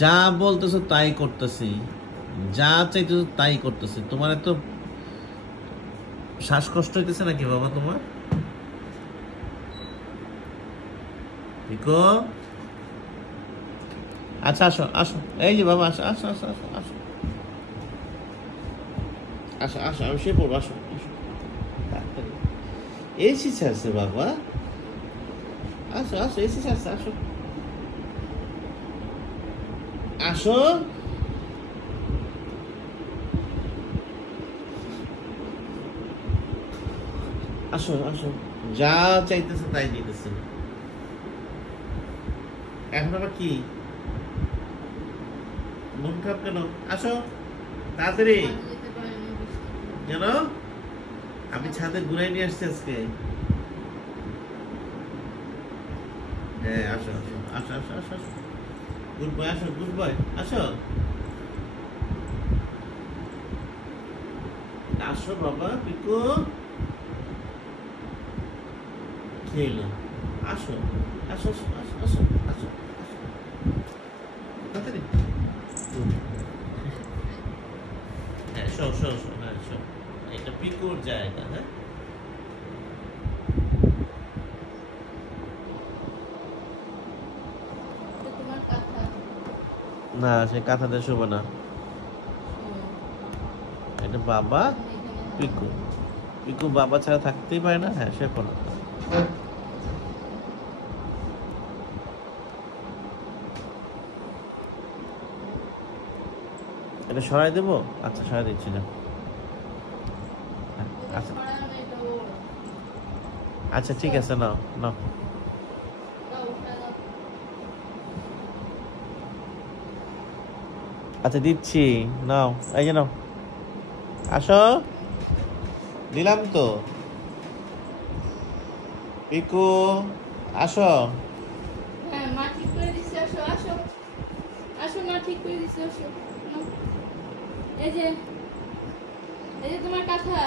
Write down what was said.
যা বলতেছো তাই করতেছি, যা চাইতেছো তাই করতেছি। তোমার এত শ্বাসকষ্ট হইতেছে নাকি বাবা তোমার? পিকো, আচ্ছা আসো আসো, এই যে বাবা আসো আসো আসো আসো আসো আসো আসো, আমি শুয়ে পড়বো, আসো আসো তাড়াতাড়ি। এসি ছাড়ছে বাবা, আসো আসো, এসি ছাড়ছে, আসো আসো আসো আসো, যা চাইতেছে তাই দিতেছে। এখন আবার কি মন খারাপ কেন? আসো তাড়াতাড়ি। কেন? আমি ছাদে ঘুরাই নিয়ে আসছি আজকে। হ্যাঁ আসো আসো আসো আসো আসো আসো, গুড বয়, আসো গুড বয়, আসো আসো বাবা পিকু, খেলো, আসো আসো আসো আসো আসো আসো আসো, তাড়াতাড়ি। হ্যাঁ শো শো শো, হ্যাঁ শো, এটা পিকুর জায়গা। হ্যাঁ তোমার কথা। না, সে কাঁথাতে শোবে না, এটা বাবা পিকু। পিকু বাবা ছাড়া থাকতেই পারে না। হ্যাঁ সে কোনো, এটা সরাই দেবো? আচ্ছা সরাই দিচ্ছি না। হ্যাঁ, আচ্ছা আচ্ছা ঠিক আছে, নাও নাও। আচ্ছা দিচ্ছি, নাও, এই যে নাও, আসো, দিলাম তো। পিকু আসো। হ্যাঁ, মা ঠিক করে দিচ্ছে, আসো আসো আসো, মা ঠিক করে দিচ্ছে, আসো নাও। এই যে তোমার কাঁথা।